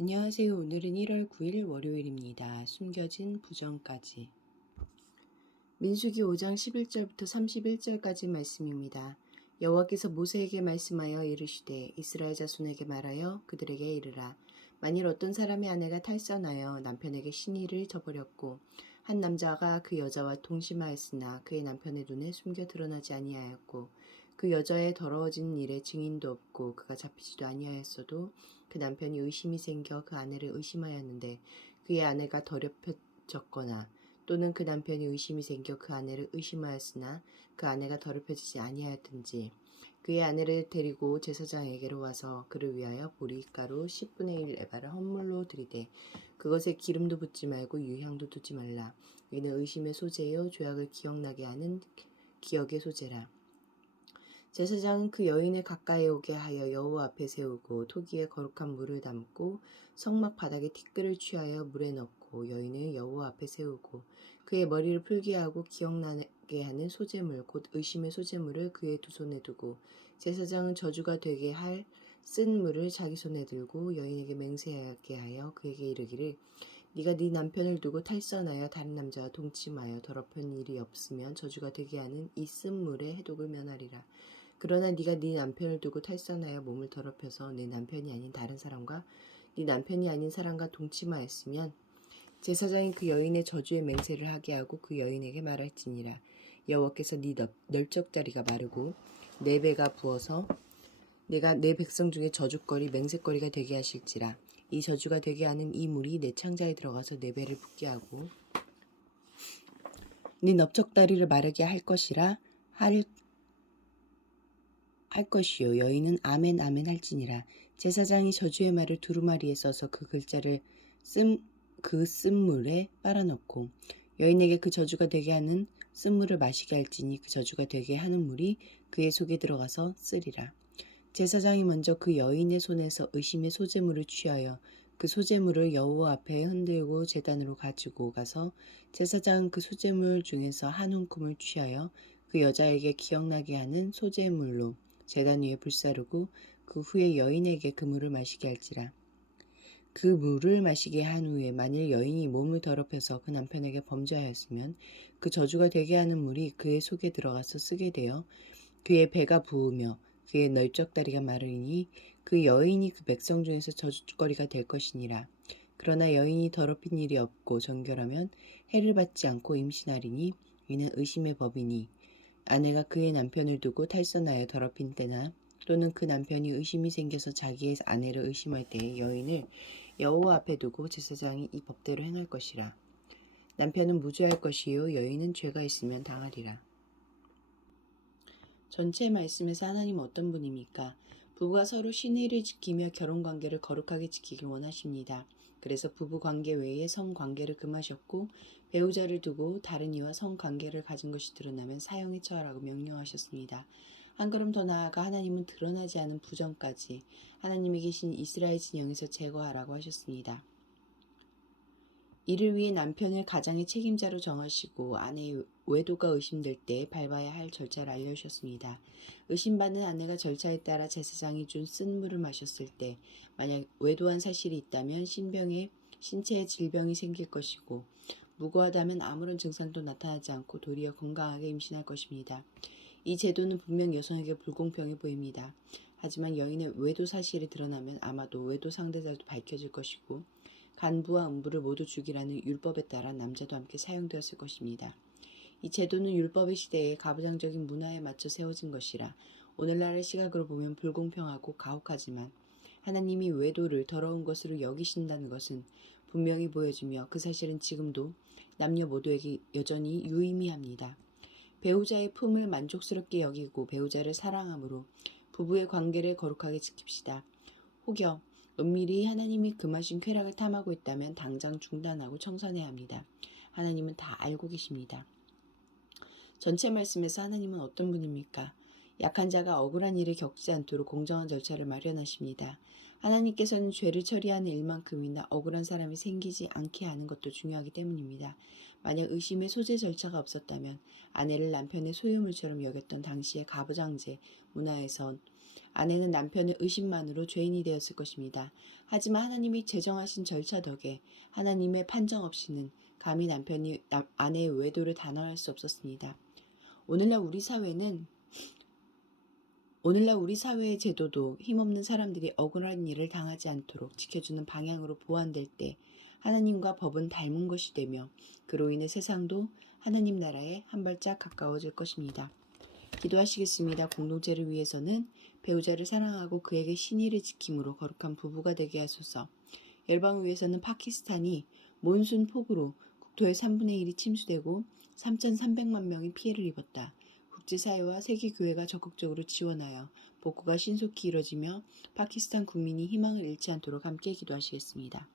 안녕하세요. 오늘은 1월 9일 월요일입니다. 숨겨진 부정까지. 민수기 5장 11절부터 31절까지 말씀입니다. 여호와께서 모세에게 말씀하여 이르시되 이스라엘 자손에게 말하여 그들에게 이르라. 만일 어떤 사람의 아내가 탈선하여 남편에게 신의를 저버렸고 한 남자가 그 여자와 동침하였으나 그의 남편의 눈에 숨겨 드러나지 아니하였고 그 여자의 더러워진 일에 증인도 없고 그가 잡히지도 아니하였어도 그 남편이 의심이 생겨 그 아내를 의심하였는데 그의 아내가 더럽혀졌거나 또는 그 남편이 의심이 생겨 그 아내를 의심하였으나 그 아내가 더럽혀지지 아니하였든지 그의 아내를 데리고 제사장에게로 와서 그를 위하여 보리가루 10분의 1 에바를 헌물로 드리되 그것에 기름도 붓지 말고 유향도 두지 말라. 이는 의심의 소재요 죄악을 기억나게 하는 기억의 소재라. 제사장은 그 여인을 가까이 오게 하여 여호와 앞에 세우고 토기에 거룩한 물을 담고 성막 바닥에 티끌을 취하여 물에 넣고 여인을 여호와 앞에 세우고 그의 머리를 풀게 하고 기억나게 하는 소재물 곧 의심의 소재물을 그의 두 손에 두고 제사장은 저주가 되게 할 쓴 물을 자기 손에 들고 여인에게 맹세하게 하여 그에게 이르기를 네가 네 남편을 두고 탈선하여 다른 남자와 동침하여 더럽힌 일이 없으면 저주가 되게 하는 이 쓴 물의 해독을 면하리라. 그러나 네가 네 남편을 두고 탈선하여 몸을 더럽혀서 내 남편이 아닌 다른 사람과 네 남편이 아닌 사람과 동침하였으면 제사장이 그 여인의 저주의 맹세를 하게 하고 그 여인에게 말할지니라. 여호와께서 네 널쩍다리가 마르고 내 배가 부어서 내가 내 백성 중에 저주거리 맹세거리가 되게 하실지라. 이 저주가 되게 하는 이 물이 내 창자에 들어가서 내 배를 붓게 하고 네 넓적다리를 마르게 할 것이라 할 것이요. 여인은 아멘 아멘 할지니라. 제사장이 저주의 말을 두루마리에 써서 그 글자를 그 쓴물에 빨아넣고 여인에게 그 저주가 되게 하는 쓴물을 마시게 할지니 그 저주가 되게 하는 물이 그의 속에 들어가서 쓰리라. 제사장이 먼저 그 여인의 손에서 의심의 소재물을 취하여 그 소재물을 여호와 앞에 흔들고 제단으로 가지고 가서 제사장은 그 소재물 중에서 한 움큼을 취하여 그 여자에게 기억나게 하는 소재물로 제단 위에 불사르고 그 후에 여인에게 그 물을 마시게 할지라. 그 물을 마시게 한 후에 만일 여인이 몸을 더럽혀서 그 남편에게 범죄하였으면 그 저주가 되게 하는 물이 그의 속에 들어가서 쓰게 되어 그의 배가 부으며 그의 널쩍다리가 마르니 그 여인이 그 백성 중에서 저주거리가 될 것이니라. 그러나 여인이 더럽힌 일이 없고 정결하면 해를 받지 않고 임신하리니 이는 의심의 법이니 아내가 그의 남편을 두고 탈선하여 더럽힌 때나 또는 그 남편이 의심이 생겨서 자기의 아내를 의심할 때에 여인을 여호와 앞에 두고 제사장이 이 법대로 행할 것이라. 남편은 무죄할 것이요 여인은 죄가 있으면 당하리라. 전체 말씀에서 하나님은 어떤 분입니까? 부부가 서로 신의를 지키며 결혼관계를 거룩하게 지키길 원하십니다. 그래서 부부관계 외에 성관계를 금하셨고 배우자를 두고 다른 이와 성관계를 가진 것이 드러나면 사형에 처하라고 명령하셨습니다. 한 걸음 더 나아가 하나님은 드러나지 않은 부정까지 하나님이 계신 이스라엘 진영에서 제거하라고 하셨습니다. 이를 위해 남편을 가장의 책임자로 정하시고 아내의 외도가 의심될 때 밟아야 할 절차를 알려주셨습니다. 의심받는 아내가 절차에 따라 제사장이 준 쓴 물을 마셨을 때 만약 외도한 사실이 있다면 신체에 질병이 생길 것이고 무고하다면 아무런 증상도 나타나지 않고 도리어 건강하게 임신할 것입니다. 이 제도는 분명 여성에게 불공평해 보입니다. 하지만 여인의 외도 사실이 드러나면 아마도 외도 상대자도 밝혀질 것이고 간부와 음부를 모두 죽이라는 율법에 따라 남자도 함께 사용되었을 것입니다. 이 제도는 율법의 시대에 가부장적인 문화에 맞춰 세워진 것이라 오늘날의 시각으로 보면 불공평하고 가혹하지만 하나님이 외도를 더러운 것으로 여기신다는 것은 분명히 보여지며 그 사실은 지금도 남녀 모두에게 여전히 유의미합니다. 배우자의 품을 만족스럽게 여기고 배우자를 사랑함으로 부부의 관계를 거룩하게 지킵시다. 혹여 은밀히 하나님이 금하신 쾌락을 탐하고 있다면 당장 중단하고 청산해야 합니다. 하나님은 다 알고 계십니다. 전체 말씀에서 하나님은 어떤 분입니까? 약한 자가 억울한 일을 겪지 않도록 공정한 절차를 마련하십니다. 하나님께서는 죄를 처리하는 일만큼이나 억울한 사람이 생기지 않게 하는 것도 중요하기 때문입니다. 만약 의심의 소재 절차가 없었다면 아내를 남편의 소유물처럼 여겼던 당시의 가부장제 문화에선 아내는 남편의 의심만으로 죄인이 되었을 것입니다. 하지만 하나님이 제정하신 절차 덕에 하나님의 판정 없이는 감히 남편이 아내의 외도를 단언할 수 없었습니다. 오늘날 우리 사회의 제도도 힘없는 사람들이 억울한 일을 당하지 않도록 지켜주는 방향으로 보완될 때 하나님과 법은 닮은 것이 되며 그로 인해 세상도 하나님 나라에 한 발짝 가까워질 것입니다. 기도하시겠습니다. 공동체를 위해서는 배우자를 사랑하고 그에게 신의를 지킴으로 거룩한 부부가 되게 하소서. 열방을 위해서는 파키스탄이 몬순 폭우로 국토의 3분의 1이 침수되고 3,300만 명이 피해를 입었다. 국제사회와 세계교회가 적극적으로 지원하여 복구가 신속히 이뤄지며 파키스탄 국민이 희망을 잃지 않도록 함께 기도하시겠습니다.